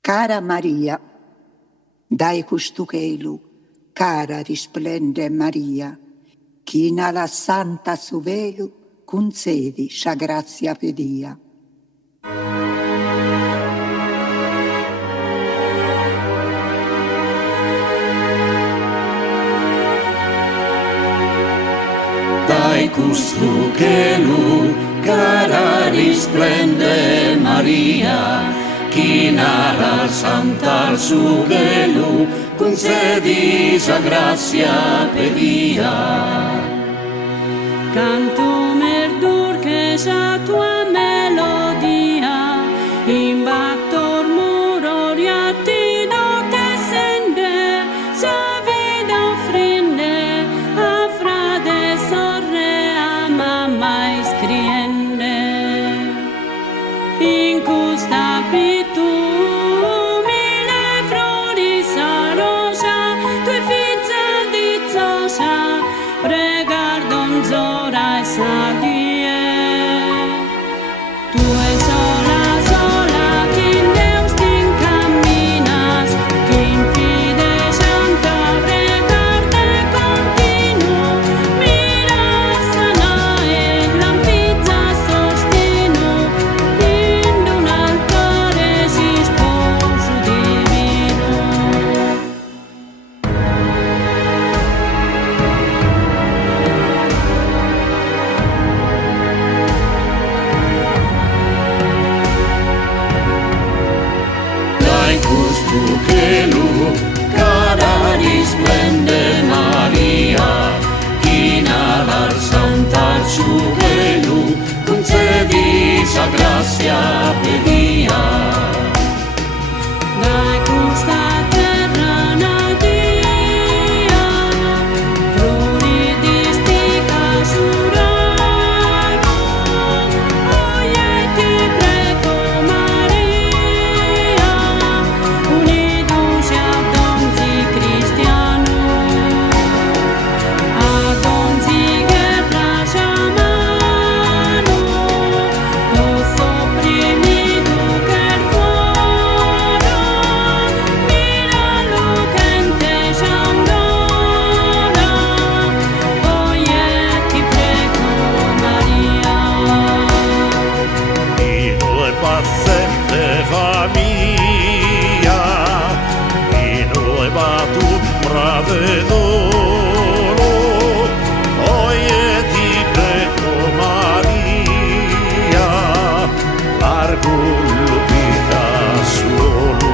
Cara Maria, dai custu chelu, cara risplende Maria, chi nella santa su velu concedi scia grazia pedia. Dai custu chelu, cara risplende Maria, chi nella santa su velu concedi sa grazia pedia. Canto merdur che sa tua melodia, in battor muro riattido te sende, sa vida offrinde, a frade sorre a mamma iscriende. In custa pitu mille flori sa rosa, tue fizza di zosa, pregar donzora e sadie. Tu e sola, sola, chi in Deus t'incamminas, chi in fide santa pregar te continuo, mira sana e lampizza sostino, in un altare si sposo divino. Dai custu chelu, cara risplende Maria, chi nella santa su velu concedi sa grazia pedia. Dai custa terra natia, flori di stica surano, oie ti prego Maria, unidos a donzi cristiano, a donzi guerra chamano, os oprimido quer fora, mira lo que en te allora, oye ti prego Maria. Ino e paziente famiglia, ino e batumbra de dolo, oye ti prego Maria, largo lupita solo,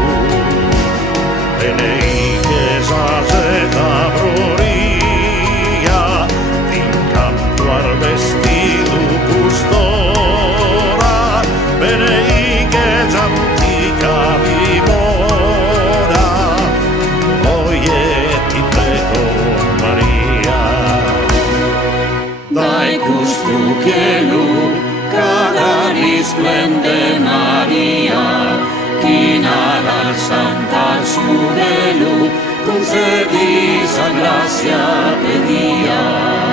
benei che saceta broria, d'incanto al vestito custora, benei che giantica dimora, oie ti prego Maria. Dai custu chelu, cara risplende Maria, chi nella santa su velu concedi sa grazia pedia.